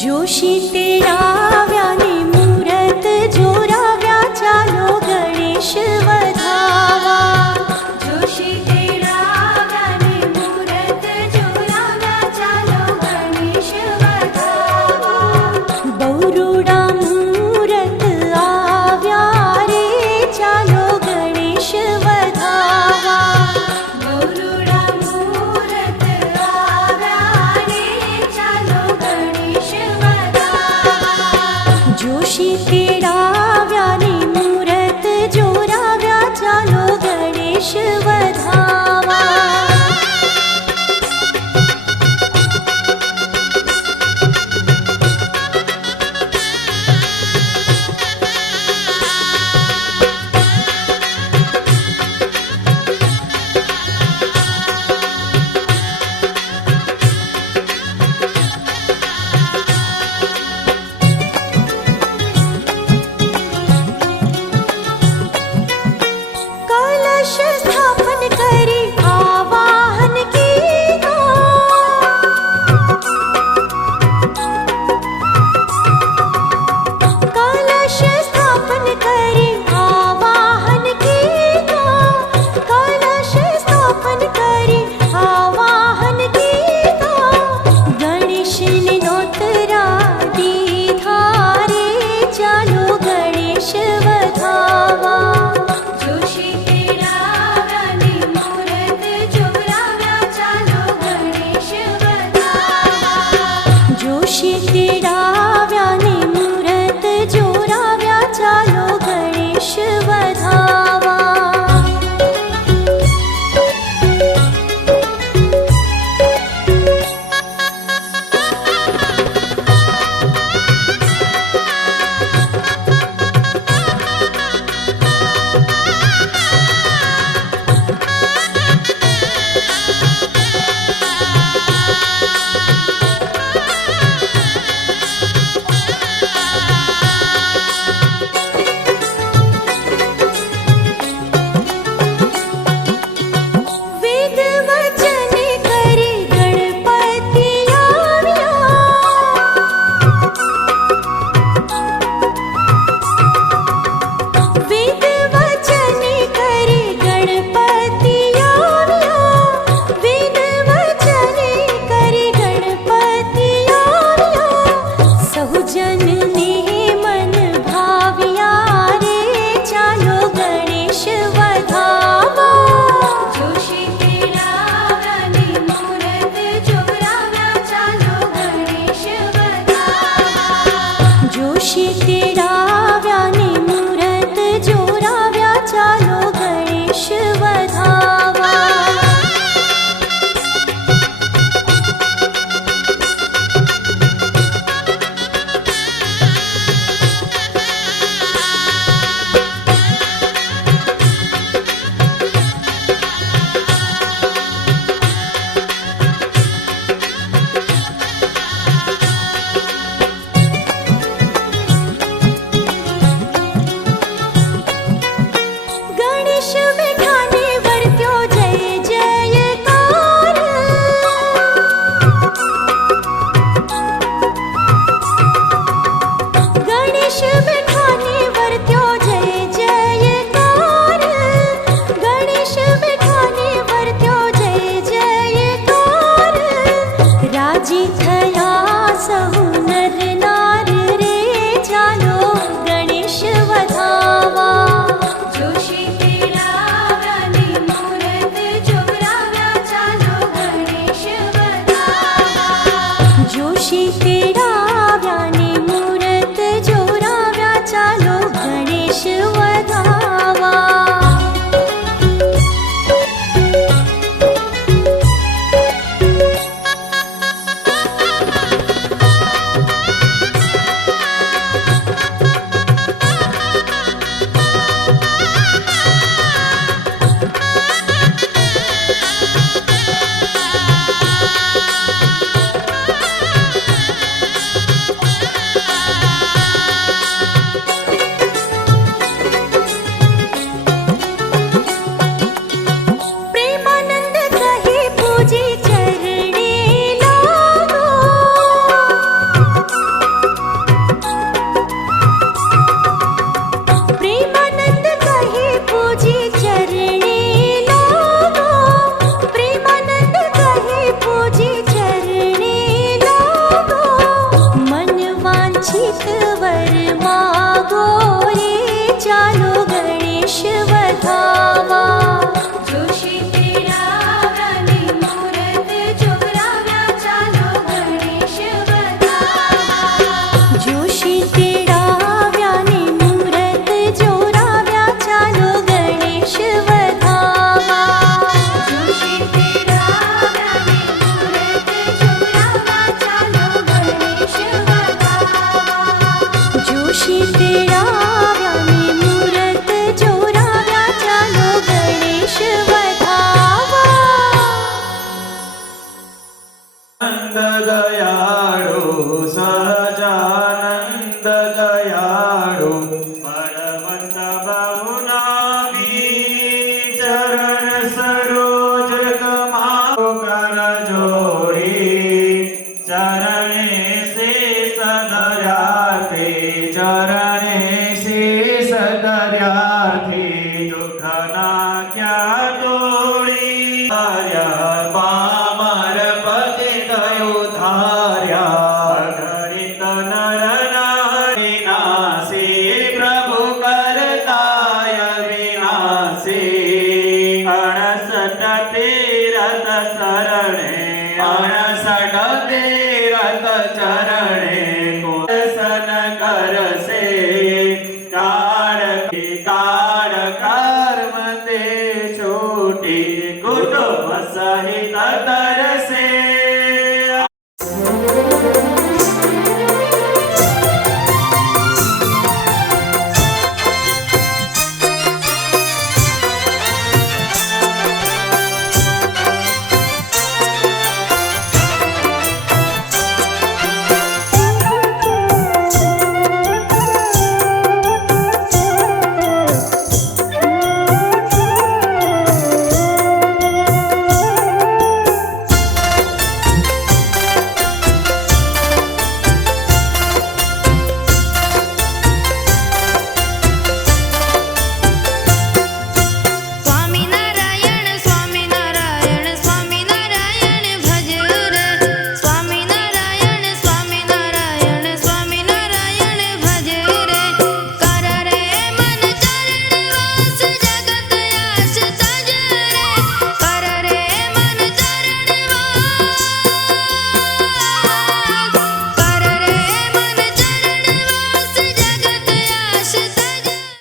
जोशी तेराव्याने मूरत जोराव्या चालो गणेश वधावा। जोशी तेराव्याने मूरत जोराव्या चालो गणेश वधावा। बौरुडा मूरत आव्या रे चालो गणेश वधावा। बौरुडा मूरत आव्या रे चालो गणेश वधावा। जोशी तेराव्याने मूरत जोराव्या चालो गणेश वधावा। कलश स्थापन करी आवाहन कीधा। कलश स्थापन करी आवाहन कीधा। कलश स्थापन करी आवाहन कीधा। गणेश ने नोतरा दीधा रे चालो गणेश वधावा। जोशी तेराव्याने मूरत जोराव्या चालो गणेश वधावा। जोशी तेराव्याने मूरत जोराव्या चालो गणेश वधावा। वेद वचन करी गणपती आव्या। वेद वचन करी गणपती आव्या। वेद वचन करी गणपती आव्या। सहुजन ने मन भाविया रे चालो गणेश वधावा। जोशी तेराव्याने मूरत जोराव्या चालो गणेश वधावा। जोशी तेराव्याने मूरत जोराव्या चालो गणेश वधावा। गणेश विठाने वर्त्यो जय जयकार। गणेश विठाने वर्त्यो जय जयकार। गणेश विठाने वर्त्यो जय जयकार। राजी थया सहु नर नार रे चालो गणेश वधावा। जोशी तेराव्याने मूरत जोराव्या चालो गणेश वधावा। जोशी तेराव्याने मूरत जोराव्या चालो गणेश वधावा। जोषित वर मागो रे चालो गणेश वधावा जोशी तेडाव्याने मूरत जोराव्या चालो गणेश वधावा जोशी तेडाव्याने मूरत जोराव्या चालो गणेश वधावा जोशी तेडाव्याने मूरत जोराव्या चालो गणेश वधावा जोशी तेडाव्याने मूरत जोराव्या चालो गणेश वधावा नंद दयाळु सहजानंद दयाळु परमत बहुनामी चरण सरोज कमाओ कर जोड़ी चरण